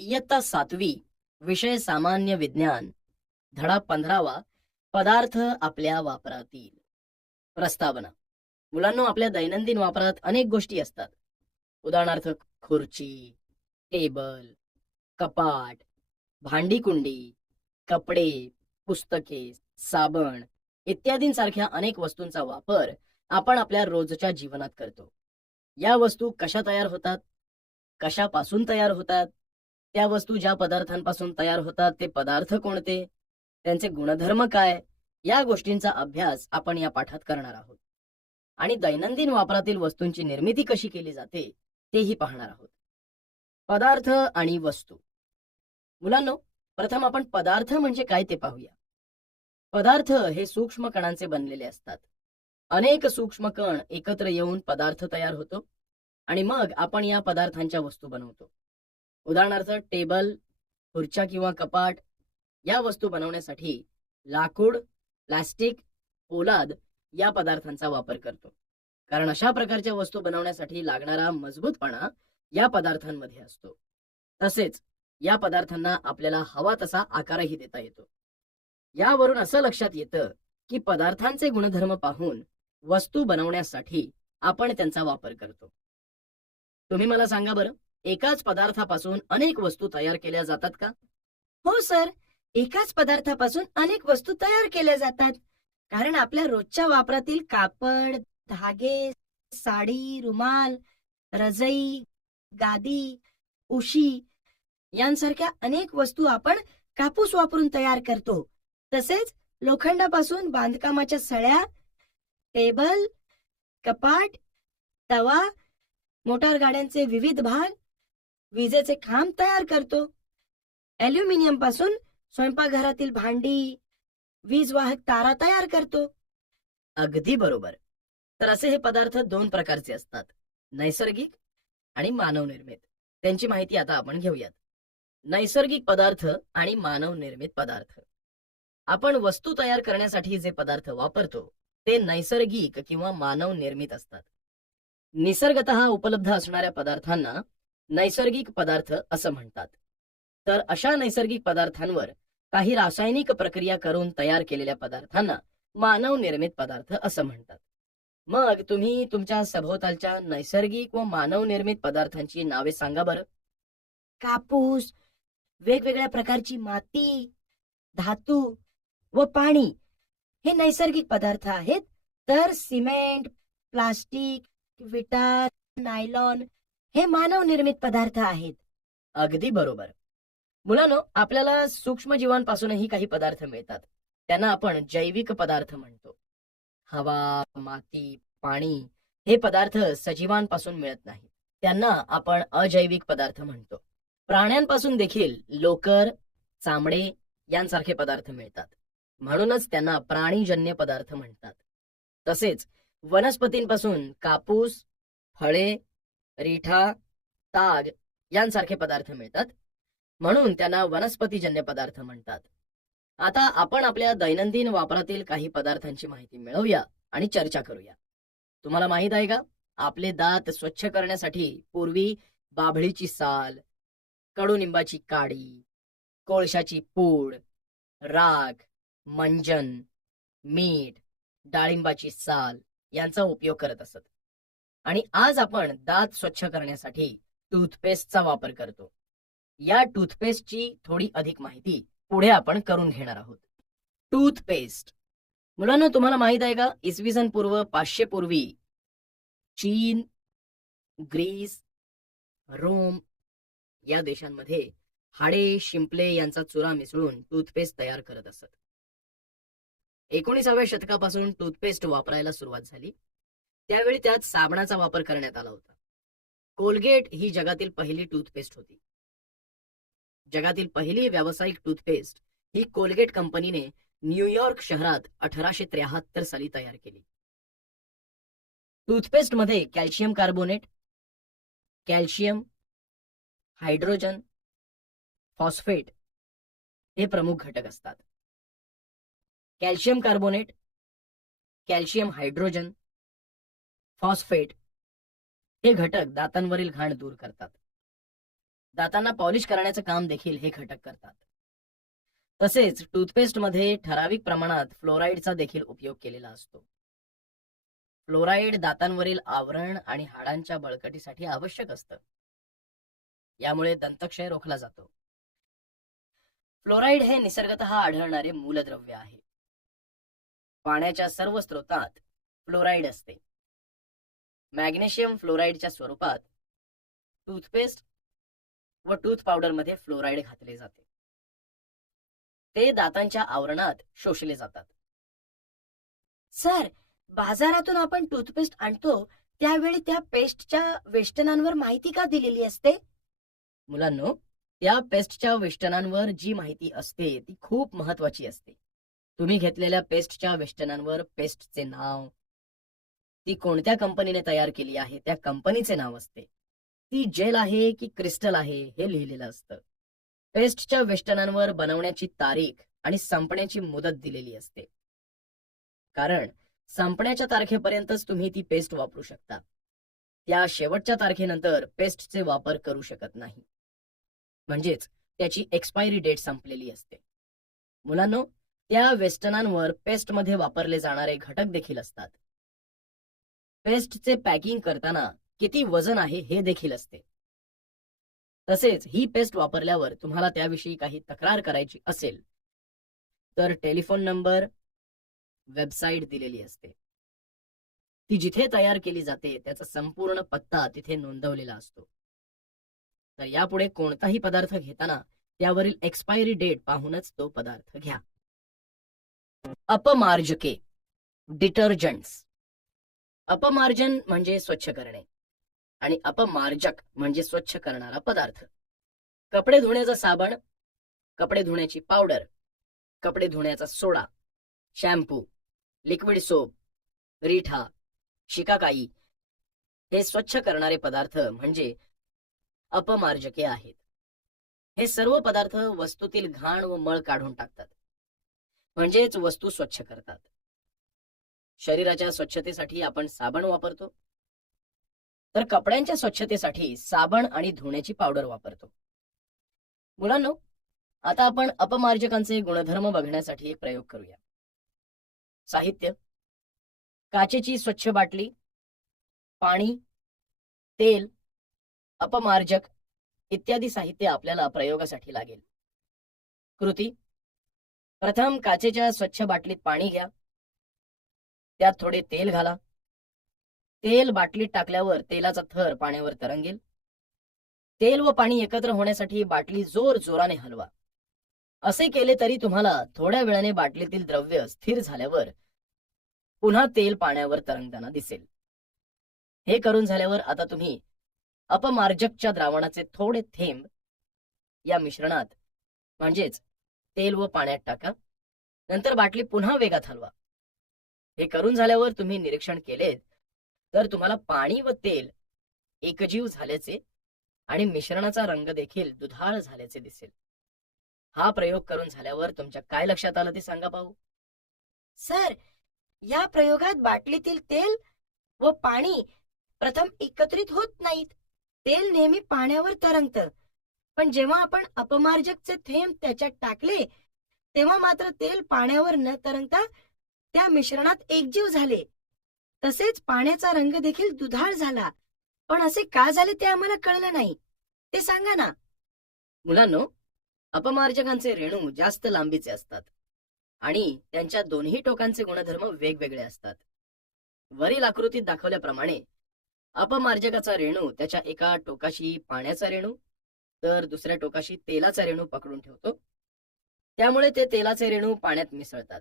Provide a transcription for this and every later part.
इयत्ता सातवी विषय सामान्य विज्ञान धडा पंधरावा पदार्थ आपल्या वापरातील प्रस्तावना. मुलांना आपल्या दैनंदिन वापरात अनेक गोष्टी असतात. उदाहरणार्थ खुर्ची टेबल कपाट भांडी कुंडी कपडे पुस्तके साबण इत्यादींसारख्या अनेक वस्तूंचा वापर आपण आपल्या रोजच्या जीवनात करतो. या वस्तू कशा तयार होतात? कशापासून तयार होतात? त्या वस्तू ज्या पदार्थांपासून तयार होतात ते पदार्थ कोणते? त्यांचे गुणधर्म काय? या गोष्टींचा अभ्यास आपण या पाठात करणार आहोत. आणि दैनंदिन वापरातील वस्तूंची निर्मिती कशी केली जाते तेही पाहणार आहोत. पदार्थ आणि वस्तू. मुलांनो प्रथम आपण पदार्थ म्हणजे काय ते पाहूया. पदार्थ हे सूक्ष्म कणांचे बनलेले असतात. अनेक सूक्ष्म कण एकत्र येऊन पदार्थ तयार होतो आणि मग आपण या पदार्थांच्या वस्तू बनवतो. उदाहरणार्थ टेबल खुर्च्या किंवा कपाट या वस्तू बनवण्यासाठी लाकूड प्लास्टिक पोलाद या पदार्थांचा वापर करतो. कारण अशा प्रकारच्या वस्तू बनवण्यासाठी लागणारा मजबूतपणा या पदार्थांमध्ये असतो. तसेच या पदार्थांना आपल्याला हवा तसा आकारही देता येतो. यावरून असं लक्षात येतं की पदार्थांचे गुणधर्म पाहून वस्तू बनवण्यासाठी आपण त्यांचा वापर करतो. तुम्ही मला सांगा बरं. एकाच पदार्थापासून अनेक वस्तू तयार केल्या जातात का? हो सर. एकाच पदार्थापासून अनेक वस्तू तयार केल्या जातात. कारण आपल्या रोजच्या वापरातील कापड धागे साडी रुमाल रजई गादी उशी यांसारख्या अनेक वस्तू आपण कापूस वापरून तयार करतो. तसेच लोखंडापासून बांधकामाच्या सळ्या टेबल कपाट तवा मोटार गाड्यांचे विविध भाग विजेचे खांब तयार करतो. अल्युमिनियमपासून स्वयंपाकघरातील भांडी वीज वाहक तारा तयार करतो. अगदी बरोबर. तर असे हे पदार्थ दोन प्रकारचे असतात. नैसर्गिक आणि मानवनिर्मित. त्यांची माहिती आता आपण घेऊयात. नैसर्गिक पदार्थ आणि मानवनिर्मित पदार्थ. आपण वस्तू तयार करण्यासाठी जे पदार्थ वापरतो ते नैसर्गिक किंवा मानवनिर्मित असतात. निसर्गत उपलब्ध असणाऱ्या पदार्थांना नैसर्गिक पदार्थ असं म्हणतात. तर अशा नैसर्गिक पदार्थांवर काही रासायनिक प्रक्रिया करून तयार केलेल्या पदार्थांना मानव निर्मित पदार्थ असं म्हणतात. मग तुम्ही तुमच्या सभोवतालच्या नैसर्गिक व मानव निर्मित पदार्थांची नावे सांगा बरं. कापूस वेगवेगळ्या प्रकारची माती धातू व पाणी हे नैसर्गिक पदार्थ आहेत. तर सिमेंट प्लास्टिक विटा नायलॉन हे मानव निर्मित पदार्थ आहेत. अगदी बरोबर. मुलांनो आपल्याला सूक्ष्मजीवांपासूनही काही पदार्थ मिळतात. त्यांना आपण जैविक पदार्थ म्हणतो. हवा माती पाणी हे पदार्थ सजीवांपासून मिळत नाही त्यांना आपण अजैविक पदार्थ म्हणतो. प्राण्यांपासून देखील लोकर चामडे यांसारखे पदार्थ मिळतात. म्हणूनच त्यांना प्राणीजन्य पदार्थ म्हणतात. तसेच वनस्पतींपासून कापूस फळे रिठा ताग यांसारखे पदार्थ मिळतात. म्हणून त्यांना वनस्पतीजन्य पदार्थ म्हणतात. आता आपण आपल्या दैनंदिन वापरातील काही पदार्थांची माहिती मिळवूया आणि चर्चा करूया. तुम्हाला माहीत आहे का? आपले दात स्वच्छ करण्यासाठी पूर्वी बाभळीची साल कडुनिंबाची काडी कोळशाची पूड राख मंजन मीठ डाळिंबाची साल यांचा उपयोग करत असत. आणि आज आपण दात स्वच्छ करण्यासाठी टूथपेस्टचा वापर करतो. या टूथपेस्टची थोडी अधिक माहिती पुढे आपण करून घेणार आहोत. टूथपेस्ट. मुलांना तुम्हाला माहीत आहे का? इसवी सन पूर्व पाचशे पूर्वी चीन ग्रीस रोम या देशांमध्ये हाडे शिंपले यांचा चुरा मिसळून टूथपेस्ट तयार करत असत. एकोणीसाव्या शतकापासून टूथपेस्ट वापरायला सुरुवात झाली. त्यावेळी त्यात साबणाचा वापर करण्यात आला होता. कोलगेट ही जगातील पहिली टूथपेस्ट होती. जगातील पहिली व्यावसायिक टूथपेस्ट ही कोलगेट कंपनीने न्यूयॉर्क शहरात अठराशे त्र्याहत्तर साली तयार केली. टूथपेस्टमध्ये calcium carbonate calcium hydrogen phosphate हे प्रमुख घटक असतात. Calcium carbonate calcium hydrogen phosphate. हे घटक दातांवरील घाण दूर करतात. दातांना पॉलिश करण्याचं काम देखील हे घटक करतात. तसेच टूथपेस्टमध्ये ठराविक प्रमाणात फ्लोराईडचा देखील उपयोग केलेला असतो. फ्लोराईड दातांवरील आवरण आणि हाडांच्या बळकटीसाठी आवश्यक असतं. यामुळे दंतक्षय रोखला जातो. फ्लोराईड हे निसर्गत आढळणारे मूलद्रव्य आहे. पाण्याच्या सर्व स्रोतात फ्लोराईड असते. मॅग्नेशियम फ्लोराईडच्या स्वरूपात टूथपेस्ट व टूथ पावडरमध्ये फ्लोराईड घातले जाते. ते दातांच्या आवरणात शोषले जातात. सर बाजारातून आपण टूथपेस्ट आणतो त्यावेळी त्या पेस्टच्या वेष्टनांवर माहिती का दिलेली असते? मुलांनो त्या पेस्टच्या वेष्टनांवर जी माहिती असते ती खूप महत्वाची असते. तुम्ही घेतलेल्या पेस्टच्या वेष्टनांवर पेस्टचे नाव ती कोणत्या कंपनीने तयार केली आहे त्या कंपनीचे नाव असते. ती जेल आहे की क्रिस्टल आहे हे लिहिलेलं असतं. पेस्टच्या वेष्टनांवर बनवण्याची तारीख आणि संपण्याची मुदत दिलेली असते. कारण संपण्याच्या तारखेपर्यंतच तुम्ही ती पेस्ट वापरू शकता. त्या शेवटच्या तारखेनंतर पेस्टचे वापर करू शकत नाही. म्हणजेच त्याची एक्सपायरी डेट संपलेली असते. मुलांनो त्या वेस्टनांवर पेस्टमध्ये वापरले जाणारे घटक देखील असतात. पेस्टचे पॅकिंग करताना किती वजन आहे हे देखील असते. तसेच ही पेस्ट वापरल्यावर तुम्हाला त्याविषयी काही तक्रार करायची असेल तर टेलिफोन नंबर वेबसाईट दिलेली असते. ती जिथे तयार केली जाते त्याचा संपूर्ण पत्ता तिथे नोंदवलेला असतो. तर यापुढे कोणताही पदार्थ घेताना त्यावरील एक्सपायरी डेट पाहूनच तो पदार्थ घ्या. अपमार्जके डिटर्जंट्स अपमार्जन म्हणजे स्वच्छ करणे आणि अपमार्जक म्हणजे स्वच्छ करणारा पदार्थ. कपडे धुण्याचा साबण कपडे धुण्याची पावडर कपडे धुण्याचा soda shampoo liquid soap reetha shikakai हे स्वच्छ करणारे पदार्थ म्हणजे अपमार्जके आहेत. हे सर्व पदार्थ वस्तूतील घाण व मळ काढून टाकतात. म्हणजेच वस्तू स्वच्छ करतात. शरीराच्या स्वच्छतेसाठी आपण साबण वापरतो. तर कपड्यांच्या स्वच्छतेसाठी साबण आणि धुण्याची पावडर वापरतो. मुलांनो आता आपण अपमार्जकांचे गुणधर्म बघण्यासाठी एक प्रयोग करूया. साहित्य. काचेची स्वच्छ बाटली पाणी तेल अपमार्जक इत्यादी साहित्य आपल्याला प्रयोगासाठी लागेल. कृती. प्रथम काचेच्या स्वच्छ बाटलीत पाणी घ्या. त्यात थोडे तेल घाला. तेल बाटलीत टाकल्यावर तेलाचा थर पाण्यावर तरंगेल. तेल व पाणी एकत्र होण्यासाठी बाटली जोर जोराने हलवा. असे केले तरी तुम्हाला थोड्या वेळाने बाटलीतील द्रव्य स्थिर झाल्यावर पुन्हा तेल पाण्यावर तरंगताना दिसेल. हे करून झाल्यावर आता तुम्ही अपमार्जकच्या द्रावणाचे थोडे थेंब या मिश्रणात म्हणजेच तेल व पाण्यात टाका. नंतर बाटली पुन्हा वेगात हलवा. हे करून झाल्यावर तुम्ही निरीक्षण केलेत तर तुम्हाला पाणी व तेल एकजीव झाल्याचे आणि मिश्रणाचा रंग देखील दुधाळ झाल्याचे दिसेल. हा प्रयोग करून झाल्यावर तुमच्या काय लक्षात आलं ते सांगा पाहू. सर या प्रयोगात बाटलीतील तेल व पाणी प्रथम एकत्रित होत नाहीत. तेल नेहमी पाण्यावर तरंगतं. पण जेव्हा आपण अपमार्जकचे थेंब त्याच्यात टाकले तेव्हा मात्र तेल पाण्यावर न तरंगता त्या मिश्रणात एकजीव झाले. तसेच पाण्याचा रंग देखील दुधाळ झाला. पण असे का झाले ते आम्हाला कळलं नाही. ते सांगा ना. मुलांनो अपमार्जकांचे रेणू जास्त लांबीचे असतात. आणि त्यांच्या दोन्ही टोकांचे गुणधर्म वेगवेगळे असतात. वरील आकृतीत दाखवल्याप्रमाणे अपमार्जकाचा रेणू त्याच्या एका टोकाशी पाण्याचा रेणू तर दुसऱ्या टोकाशी तेलाचा रेणू पकडून ठेवतो. त्यामुळे ते तेलाचे रेणू पाण्यात मिसळतात.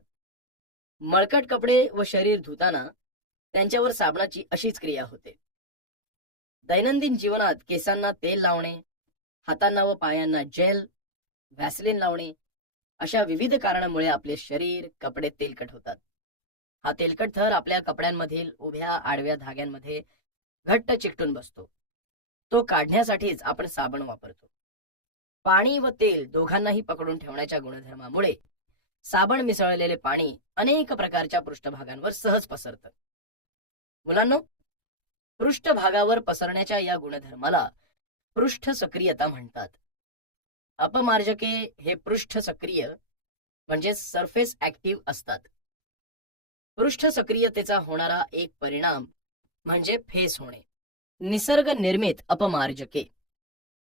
मळकट कपडे व शरीर धुताना त्यांच्यावर साबणाची अशीच क्रिया होते. दैनंदिन जीवनात केसांना तेल लावणे हातांना व पायांना जेल व्हॅसलिन लावणे अशा विविध कारणामुळे आपले शरीर कपडे तेलकट होतात. हा तेलकट थर आपल्या कपड्यांमधील उभ्या आडव्या धाग्यांमध्ये घट्ट चिकटून बसतो. तो काढण्यासाठीच आपण साबण वापरतो. पाणी व तेल दोघांनाही पकडून ठेवण्याच्या गुणधर्मामुळे साबण मिसळलेले पाणी अनेक प्रकारच्या पृष्ठभागांवर सहज पसरतं. मुलांनो पृष्ठभागावर पसरण्याच्या या गुणधर्माला पृष्ठ सक्रियता म्हणतात. अपमार्जके हे पृष्ठ सक्रिय म्हणजे सरफेस ऍक्टिव्ह असतात. पृष्ठ सक्रियतेचा होणारा एक परिणाम म्हणजे फेस होणे. निसर्ग निर्मित अपमार्जके.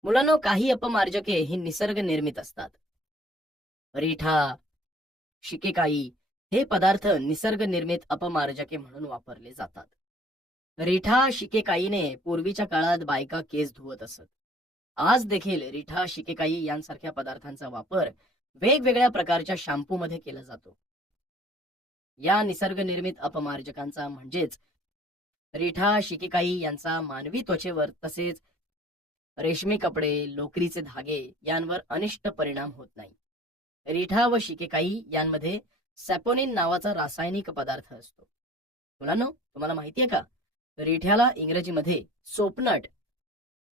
मुलांनो काही अपमार्जके ही निसर्ग निर्मित असतात. रिठा शिकेकाई हे पदार्थ निसर्ग निर्मित अपमार्जके म्हणून वापरले जातात. रिठा शिकेकाईने पूर्वीच्या काळात बायका केस धुवत असत. आज देखील रिठा शिकेकाई यांसारख्या पदार्थांचा वापर वेगवेगळ्या प्रकारच्या शॅम्पू मध्ये केला जातो. या निसर्ग निर्मित अपमार्जकांचा म्हणजेच रिठा शिकेकाई यांचा मानवी त्वचेवर तसेच रेशमी कपडे लोकरीचे धागे यांवर अनिष्ट परिणाम होत नाही. रिठा व शिकेकाई यांमध्ये सॅपोनिन नावाचा रासायनिक पदार्थ असतो. मुलांनो तुम्हाला माहिती आहे का? रिठ्याला इंग्रजीमध्ये सोपनट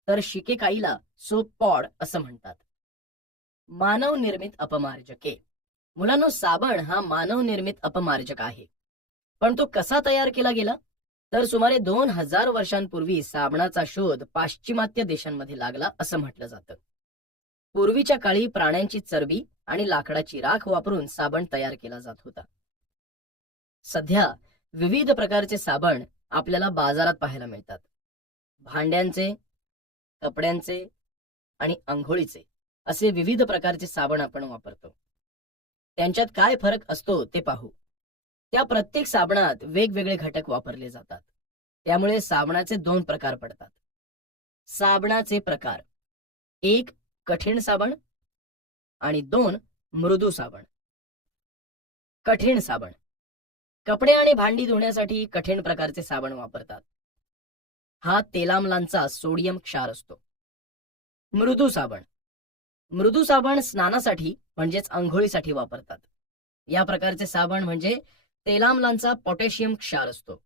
तर शिकेकाईला सोप पॉड असं म्हणतात. मानव निर्मित अपमार्जके. मुलांनो साबण हा मानव निर्मित अपमार्जक आहे. पण तो कसा तयार केला गेला? तर सुमारे दोन हजार वर्षांपूर्वी साबणाचा शोध पाश्चिमात्य देशांमध्ये लागला असं म्हटलं जातं. पूर्वीच्या काळी प्राण्यांची चरबी आणि लाकडाची राख वापरून साबण तयार केला जात होता. सध्या विविध प्रकारचे साबण आपल्याला बाजारात पाहायला मिळतात. भांड्यांचे कपड्यांचे आणि आंघोळीचे असे विविध प्रकारचे साबण आपण वापरतो. त्यांच्यात काय फरक असतो ते पाहू. त्या प्रत्येक साबणात वेगवेगळे घटक वापरले जातात. त्यामुळे साबणाचे दोन प्रकार पडतात. साबणाचे प्रकार. एक कठीण साबण आणि दोन मृदू साबण. कठीण साबण. कपडे आणि भांडी धुण्यासाठी कठीण प्रकारचे साबण वापरतात. हा तेलामलांचा सोडियम क्षार असतो. मृदू साबण. मृदू साबण स्नानासाठी म्हणजेच आंघोळीसाठी वापरतात. या प्रकारचे साबण म्हणजे तेलामलांचा पोटॅशियम क्षार असतो.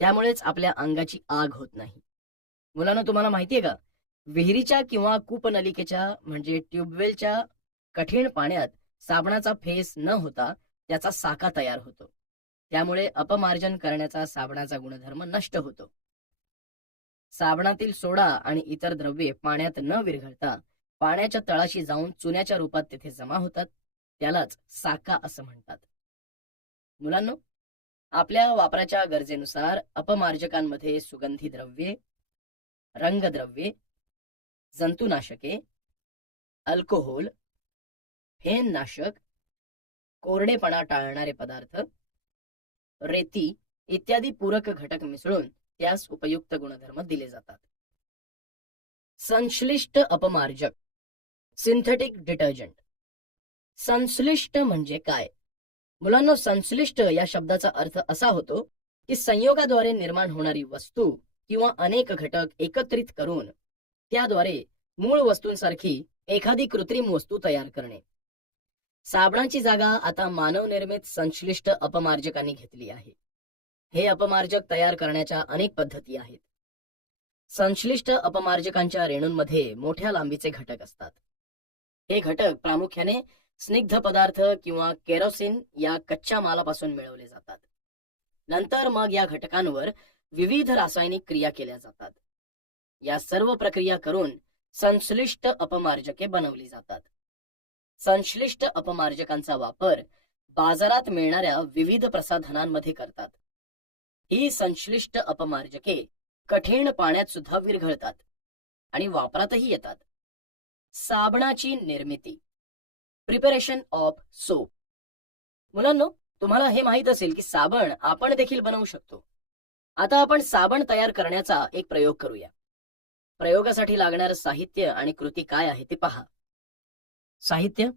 त्यामुळेच आपल्या अंगाची आग होत नाही. मुलांना तुम्हाला माहितीये का? विहिरीच्या किंवा कूपनलिकेच्या म्हणजे ट्यूबवेलच्या कठीण पाण्यात साबणाचा फेस न होता त्याचा साका तयार होतो. त्यामुळे अपमार्जन करण्याचा साबणाचा गुणधर्म नष्ट होतो. साबणातील सोडा आणि इतर द्रव्ये पाण्यात न विरघळता पाण्याच्या तळाशी जाऊन चुन्याच्या रूपात तेथे जमा होतात. त्यालाच साका असं म्हणतात. मुलांनो आपल्या वापराच्या गरजेनुसार अपमार्जकांमध्ये सुगंधी द्रव्ये रंगद्रव्ये जंतुनाशके अल्कोहोल फेननाशक कोरडेपणा टाळणारे पदार्थ रेती इत्यादी पूरक घटक मिसळून त्यास उपयुक्त गुणधर्म दिले जातात. संश्लिष्ट अपमार्जक सिंथेटिक डिटर्जंट. संश्लिष्ट म्हणजे काय? मुलांना संश्लिष्ट या शब्दाचा अर्थ असा होतो की संयोगाद्वारे निर्माण होणारी वस्तू किंवा अनेक घटक एकत्रित करून त्याद्वारे मूळ वस्तूंसारखी एखादी कृत्रिम वस्तू तयार करणे. साबणाची जागा आता मानवनिर्मित संश्लिष्ट अपमार्जकांनी घेतली आहे. हे अपमार्जक तयार करण्याच्या अनेक पद्धती आहेत. संश्लिष्ट अपमार्जकांच्या रेणूंमध्ये मोठ्या लांबीचे घटक असतात. हे घटक प्रामुख्याने स्निग्ध पदार्थ किंवा केरोसिन या कच्च्या मालापासून मिळवले जातात. नंतर मग या घटकांवर विविध रासायनिक क्रिया केल्या जातात. या सर्व प्रक्रिया करून संश्लिष्ट अपमार्जके बनवली जातात. संश्लिष्ट अपमार्जकांचा वापर बाजारात मिळणाऱ्या विविध प्रसाधनांमध्ये करतात. ही संश्लिष्ट अपमार्जके कठीण पाण्यात सुद्धा विरघळतात आणि वापरातही येतात. साबणाची निर्मिती. प्रिपरेशन ऑफ सोप मुलांनो तुम्हाला हे माहीत असेल की साबण आपण देखील बनवू शकतो. आता आपण साबण तयार करण्याचा एक प्रयोग करूया. प्रयोगासाठी लागणारं साहित्य आणि कृती काय आहे ते पहा. साहित्य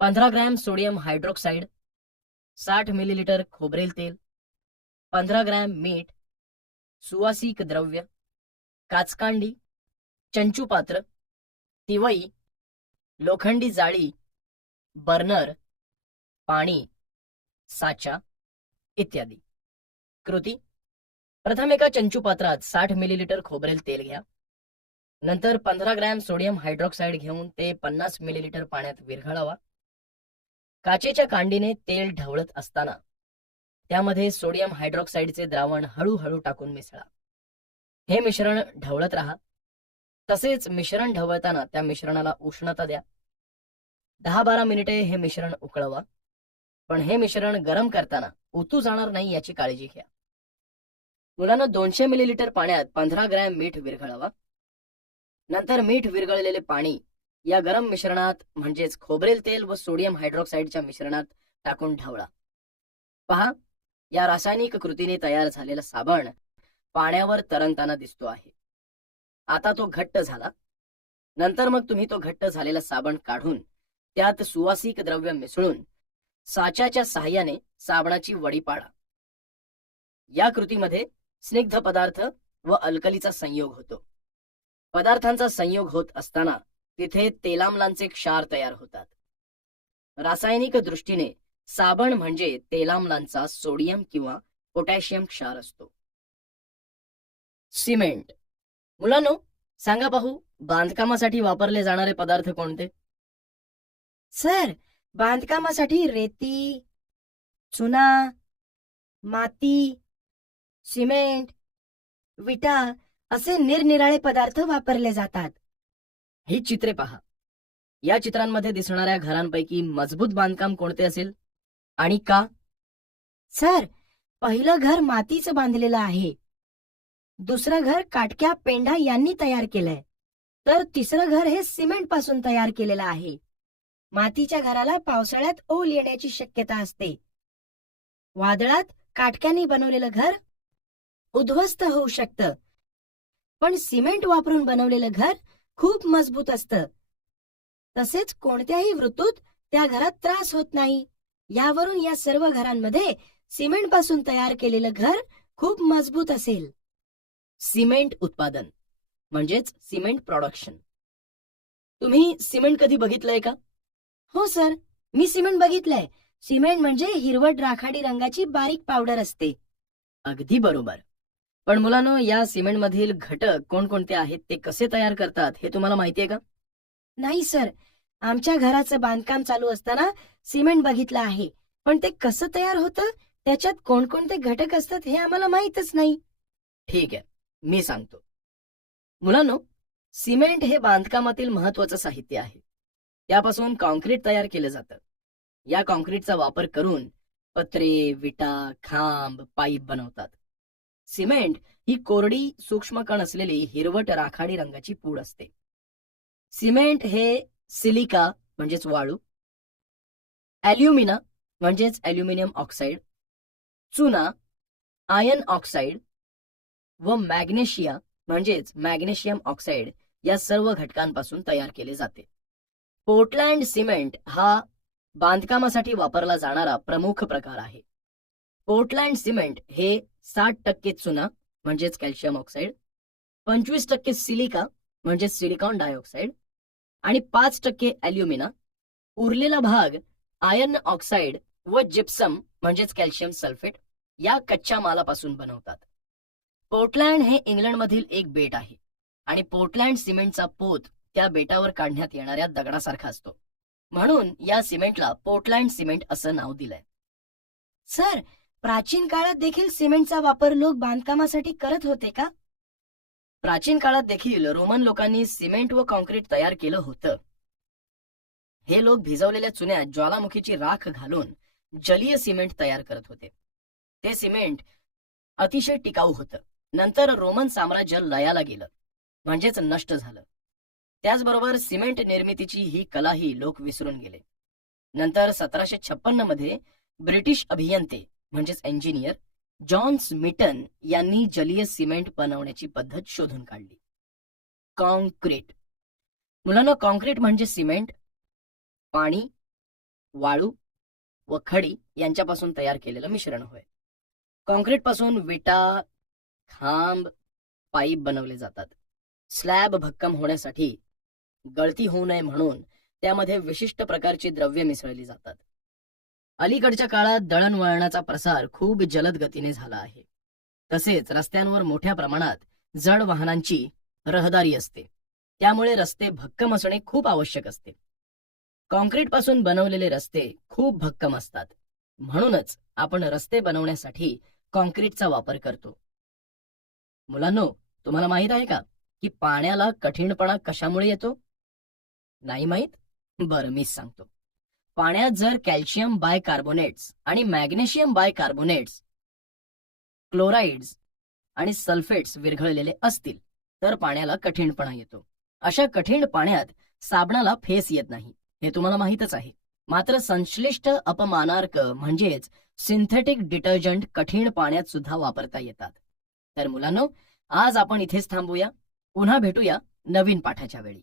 पंधरा ग्रॅम सोडियम हायड्रोक्साईड साठ मिलीलिटर खोबरेल तेल पंधरा ग्रॅम मीठ सुवासिक द्रव्य काचकांडी चंचू पात्र तिवई लोखंडी जाळी बर्नर पाणी साचा इत्यादी. कृती प्रथम एका चंचू पात्रात साठ मिलीलिटर खोबरेल तेल घ्या. नंतर पंधरा ग्रॅम सोडियम हायड्रॉक्साईड घेऊन ते पन्नास मिलीलिटर पाण्यात विरघळावा. काचेच्या कांडीने तेल ढवळत असताना त्यामध्ये सोडियम हायड्रॉक्साईडचे द्रावण हळूहळू टाकून मिसळा. हे मिश्रण ढवळत राहा. तसेच मिश्रण ढवळताना त्या मिश्रणाला उष्णता द्या. दहा बारा मिनिटे हे मिश्रण उकळवा. पण हे मिश्रण गरम करताना उतू जाणार नाही याची काळजी घ्या. मुलांना दोनशे मिलीलिटर पाण्यात पंधरा ग्रॅम मीठ विरघळवा. नंतर मीठ विरघळलेले पाणी या गरम मिश्रणात म्हणजेच खोबरेल तेल व सोडियम हायड्रॉक्साईडच्या मिश्रणात टाकून ढवळा. पहा या रासायनिक कृतीने तयार झालेला साबण पाण्यावर तरंगताना दिसतो आहे. आता तो घट्ट झाला. नंतर मग तुम्ही तो घट्ट झालेला साबण काढून त्यात सुवासिक द्रव्य मिसळून साच्याच्या सहाय्याने साबणाची वडी पाडा. या कृतीमध्ये स्निग्ध पदार्थ व अल्कलीचा संयोग होतो. पदार्थांचा संयोग होत असताना तिथे तेलामलांचे क्षार तयार होतात. रासायनिक दृष्टीने साबण म्हणजे तेलामलांचा सोडियम किंवा पोटॅशियम क्षार असतो. सिमेंट. मुलांनो सांगा पाहू बांधकामासाठी वापरले जाणारे पदार्थ कोणते? सर बांधकामासाठी रेती चुना माती सिमेंट विटा असे निरनिराळे पदार्थ वापरले जातात. ही चित्रे पहा. या चित्रांमध्ये दिसणाऱ्या घरांपैकी मजबूत बांधकाम कोणते असेल? आणि का? सर पहिलं घर मातीचं बांधलेलं आहे. दुसरं घर काटक्या पेंढा यांनी तयार केलंय. तर तिसरं घर हे सिमेंटपासून तयार केलेलं आहे. मातीच्या घराला पावसाळ्यात ओल येण्याची शक्यता असते. वादळात काटक्याने बनवलेलं घर उद्ध्वस्त होऊ शकतं. पण सिमेंट वापरून बनवलेलं घर खूप मजबूत असतं. तसेच कोणत्याही ऋतूत त्या घरात त्रास होत नाही. यावरून या सर्व घरांमध्ये सिमेंटपासून तयार केलेलं घर खूप मजबूत असेल. सिमेंट उत्पादन म्हणजेच सिमेंट प्रोडक्शन तुम्ही सिमेंट कधी बघितलंय का? हो सर. मी सिमेंट बघितलंय. सिमेंट म्हणजे हिरवट राखाडी रंगाची बारीक पावडर असते. अगदी बरोबर. पण मुलांनो या सिमेंट मधील घटक कोणकोणते आहेत ते कसे तयार करतात हे तुम्हाला माहितीये का? नाही सर. आमच्या घराचं बांधकाम चालू असताना सिमेंट बघितलं आहे. पण ते कसं तयार होतं? त्याच्यात कोणकोणते घटक असतात हे आम्हाला माहीतच नाही. ठीक आहे. मी सांगतो. मुलांनो सिमेंट हे बांधकामातील महत्वाचं साहित्य आहे. त्यापासून कॉन्क्रीट तयार केलं जातं. या कॉन्क्रीटचा वापर करून पत्रे विटा खांब पाईप बनवतात. सिमेंट ही कोरडी सूक्ष्म कण असलेली हिरवट राखाडी रंगाची पूड असते. सिमेंट हे सिलिका म्हणजेच वाळू. ॲल्युमिना म्हणजेच ॲल्युमिनियम ऑक्साईड. चुना आयन ऑक्साईड. व मॅग्नेशिया म्हणजेच मॅग्नेशियम ऑक्साईड या सर्व घटकांपासून तयार केले जाते. पोर्टलँड सिमेंट हा बांधकामासाठी वापरला जाणारा प्रमुख प्रकार आहे. पोर्टलँड सिमेंट हे साठ टक्के चुना म्हणजेच कॅल्शियम ऑक्साईड पंचवीस टक्के सिलिका म्हणजे सिलिकॉन डायऑक्साईड आणि पाच टक्के अॅल्युमिना उरलेला भाग आयर्न ऑक्साईड व जिप्सम म्हणजेच कॅल्शियम सल्फेट या कच्च्या मालापासून बनवतात. पोर्टलँड हे इंग्लंडमधील एक बेट आहे आणि पोर्टलँड सिमेंटचा पोत त्या बेटावर काढण्यात येणाऱ्या दगडासारखा असतो. म्हणून या सिमेंटला पोर्टलँड सिमेंट असं नाव दिलंय. सर प्राचीन काळात देखील सिमेंटचा वापर लोक बांधकामासाठी करत होते का? प्राचीन काळात देखील रोमन लोकांनी सिमेंट व कॉन्क्रीट तयार केलं होतं. हे लोक भिजवलेल्या चुन्यात ज्वालामुखीची राख घालून जलीय सिमेंट तयार करत होते. ते सिमेंट अतिशय टिकाऊ होतं. नंतर रोमन साम्राज्य लयाला गेलं. म्हणजेच नष्ट झालं. त्याचबरोबर सिमेंट निर्मितीची ही कलाही लोक विसरून गेले. नंतर सतराशे छप्पन्नमध्ये ब्रिटिश अभियंते म्हणजेच इंजिनियर जॉन स्मिटन यांनी जलीय सिमेंट बनवण्याची पद्धत शोधून काढली. कॉन्क्रीट मुलांना कॉन्क्रीट म्हणजे सिमेंट पाणी वाळू व खडी यांच्यापासून तयार केलेलं मिश्रण होय. कॉन्क्रीटपासून विटा खांब पाईप बनवले जातात. स्लॅब भक्कम होण्यासाठी गळती होऊ नये म्हणून त्यामध्ये विशिष्ट प्रकारची द्रव्य मिसळली जातात. अलीकडच्या काळात दळणवळणाचा प्रसार खूप जलद गतीने झाला आहे. तसेच रस्त्यांवर मोठ्या प्रमाणात जड वाहनांची रहदारी असते. त्यामुळे रस्ते भक्कम असणे खूप आवश्यक असते. कॉन्क्रीटपासून बनवलेले रस्ते खूप भक्कम असतात. म्हणूनच आपण रस्ते बनवण्यासाठी कॉन्क्रीटचा वापर करतो. मुलांनो तुम्हाला माहीत आहे का की पाण्याला कठीणपणा कशामुळे येतो? नाही माहीत? बरं मीच सांगतो. पाण्यात जर कॅल्शियम बायकार्बोनेट्स आणि मॅग्नेशियम बायकार्बोनेट्स क्लोराईड्स आणि सल्फेट्स विरघळलेले असतील तर पाण्याला कठीणपणा येतो. अशा कठीण पाण्यात साबणाला फेस येत नाही हे तुम्हाला माहीतच आहे. मात्र संश्लिष्ट अपमानार्क म्हणजेच सिंथेटिक डिटर्जंट कठीण पाण्यात सुद्धा वापरता येतात. तर मुलांनो आज आपण इथेच थांबूया. पुन्हा भेटूया नवीन पाठाच्या वेळी.